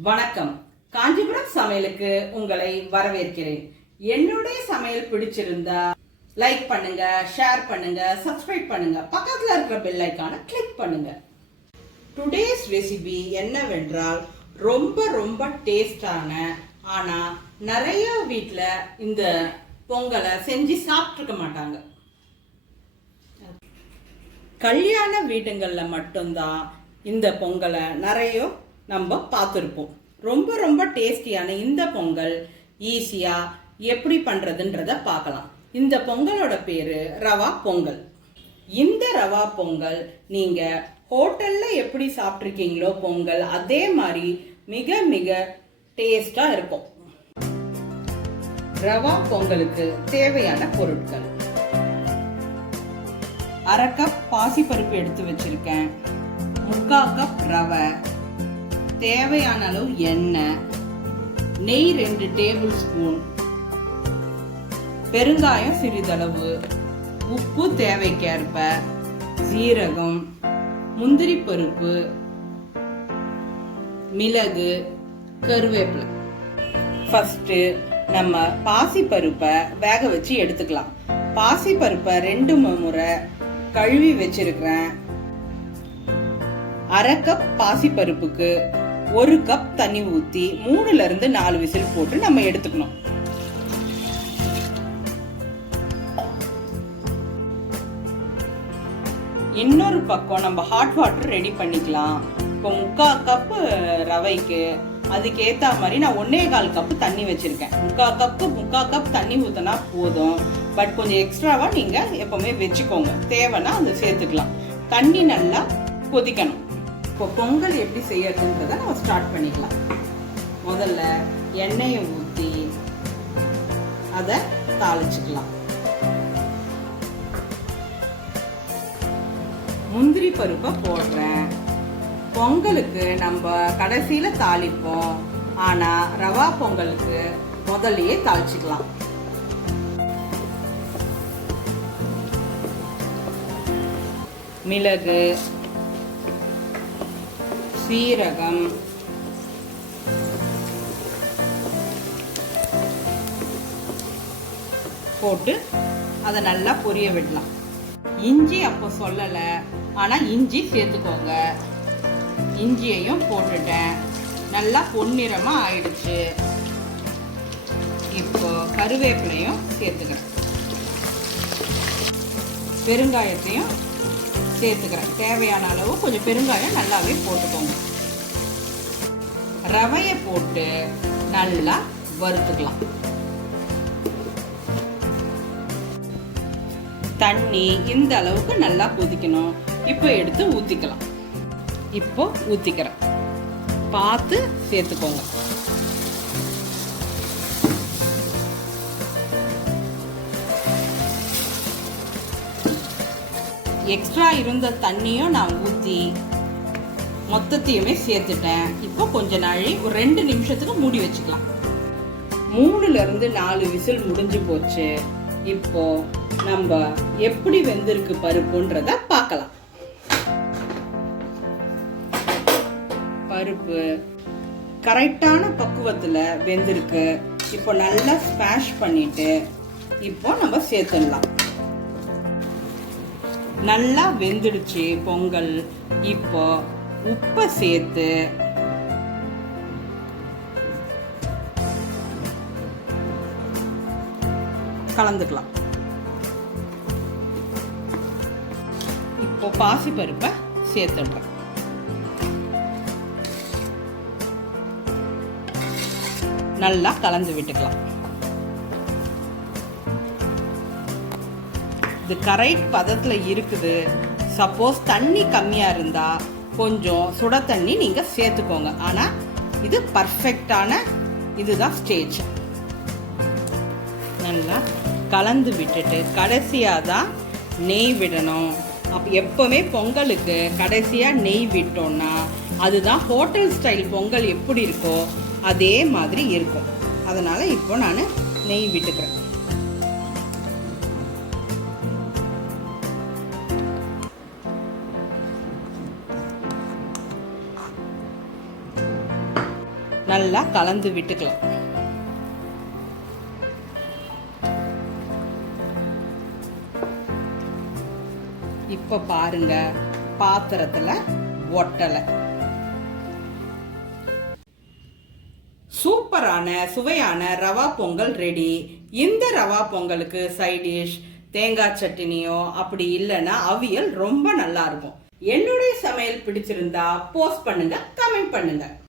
வணக்கம். காஞ்சிபுரம் சமையலுக்கு உங்களை வரவேற்கிறேன். என்னுடைய சமையல் பிடிச்சிருந்தா லைக் பண்ணுங்க, ஷேர் பண்ணுங்க, சப்ஸ்கிரைப் பண்ணுங்க, பக்கத்துல இருக்கிற பெல் ஐகானை கிளிக் பண்ணுங்க. டுடேஸ் ரெசிபி என்னவென்றால் ரொம்ப ரொம்ப டேஸ்டான, ஆனா நிறைய வீட்டில் இந்த பொங்கலை செஞ்சு சாப்பிட்டுருக்க மாட்டாங்க. கல்யாண வீடுங்களில் மட்டும்தான் இந்த பொங்கலை நிறைய நம்ம பார்த்துருப்போம். ரொம்ப ரொம்ப டேஸ்டியான இந்த பொங்கல் ஈஸியாக எப்படி பண்ணுறதுன்றத பார்க்கலாம். இந்த பொங்கலோட பேர் ரவா பொங்கல். இந்த ரவா பொங்கல் நீங்கள் ஹோட்டலில் எப்படி சாப்பிட்ருக்கீங்களோ பொங்கல் அதே மாதிரி மிக மிக டேஸ்டாக இருக்கும். ரவா பொங்கலுக்கு தேவையான பொருட்கள்: அரை கப் பாசிப்பருப்பு எடுத்து வச்சிருக்கேன், 3/4 கப் ரவை, தேவையான அளவு எண்ணெய், நெய் 2 டேபிள் ஸ்பூன், பெருங்காயம் சிறிதளவு, உப்பு தேவைக்கேற்ப, சீரகம், முந்திரி பருப்பு, மிளகு, கருவேப்பிலை. ஃபர்ஸ்ட் நம்ம பாசிப்பருப்பை வேக வச்சு எடுத்துக்கலாம். பாசிப்பருப்பை 2 முறை கழுவி வச்சிருக்கிறேன். அரை கப் பாசிப்பருப்புக்கு 1 கப் தண்ணி ஊற்றி 3 to 4 விசில் போட்டு நம்ம எடுத்துக்கணும். இன்னொரு பக்கம் நம்ம ஹாட் வாட்டர் ரெடி பண்ணிக்கலாம். இப்போ 3/4 கப்பு ரவைக்கு அதுக்கேற்ற மாதிரி நான் 1/4 கப்பு தண்ணி வச்சிருக்கேன். 3/4 கப் தண்ணி ஊற்றினா போதும். பட் கொஞ்சம் எக்ஸ்ட்ராவா நீங்க எப்பவுமே வச்சுக்கோங்க. தேவைன்னா அதை சேர்த்துக்கலாம். தண்ணி நல்லா கொதிக்கணும். இப்போ பொங்கல் எப்படி செய்யறதுன்றத நம்ம ஸ்டார்ட் பண்ணிக்கலாம். முதல்ல எண்ணெயை ஊற்றி அதை தாளிச்சுக்கலாம். முந்திரி பருப்பை போடுறேன். பொங்கலுக்கு நம்ம கடைசியில தாளிப்போம், ஆனா ரவா பொங்கலுக்கு முதல்லயே தாளிச்சுக்கலாம். மிளகு, சீரகம், போட்டு அதை நல்லா பொரிய விடலாம். இஞ்சி அப்போ சொல்லலை, ஆனால் இஞ்சி சேர்த்துக்கோங்க. இஞ்சியையும் போட்டுட்டேன். நல்லா பொன்னிறமாக ஆயிடுச்சு. இப்போ கருவேப்பிலையும் சேர்த்துக்கிறேன். பெருங்காயத்தையும் சேர்த்துக்கிறேன். தேவையான அளவு கொஞ்சம் பெருங்காயம் நல்லாவே போட்டுக்கோங்க. ரவையை போட்டு நல்லா வறுத்துக்கலாம். தண்ணி இந்த அளவுக்கு நல்லா கொதிக்கணும். இப்போ எடுத்து ஊத்திக்கலாம். இப்போ ஊத்திக்கிறேன். பார்த்து சேர்த்துக்கோங்க. எக்ஸ்ட்ரா இருந்த தண்ணியும் நான் ஊற்றி மொத்தத்தையுமே சேர்த்துட்டேன். இப்போ கொஞ்ச நாளை ஒரு 2 நிமிஷத்துக்கு மூடி வச்சுக்கலாம். 3 to 4 விசில் முடிஞ்சு போச்சு. இப்போ நம்ம எப்படி வெந்திருக்கு பருப்புன்றத பார்க்கலாம். பருப்பு கரெக்டான பக்குவத்துல வெந்திருக்கு. இப்போ நல்லா ஸ்மாஷ் பண்ணிட்டு இப்போ நம்ம சேர்த்துடலாம். நல்லா வெந்துடுச்சு பொங்கல். இப்போ உப்பை சேர்த்து கலந்துக்கலாம். இப்போ பாசிப்பருப்பை சேர்த்துடுறேன். நல்லா கலந்து விட்டுக்கலாம். இது கரெக்ட் பதத்துல இருக்குது. சப்போஸ் தண்ணி கம்மியா இருந்தா கொஞ்சம் சுட தண்ணி நீங்க சேர்த்துக்கோங்க. ஆனா இது பர்ஃபெக்டான இதுதான் ஸ்டேஜ். நல்லா கலந்து விட்டுட்டு கடைசியா தான் நெய் விடணும். அப்போ எப்பவுமே பொங்கலுக்கு கடைசியா நெய் விட்டோம்னா அதுதான் ஹோட்டல் ஸ்டைல் பொங்கல் எப்படி இருக்கோ அதே மாதிரி இருக்கும். அதனால இப்போ நான் நெய் விட்டுக்கிறேன். நல்லா கலந்து விட்டுக்கலாம். இப்ப பாருங்க, பாத்திரத்துல ஒட்டலை. சூப்பரான சுவையான ரவா பொங்கல் ரெடி. இந்த ரவா பொங்கலுக்கு சைட் டிஷ் தேங்காய் சட்னியோ அப்படி இல்லைன்னா அவியல் ரொம்ப நல்லா இருக்கும். என்னுடைய சமையல் பிடிச்சிருந்தா போஸ்ட் பண்ணுங்க, கமெண்ட் பண்ணுங்க.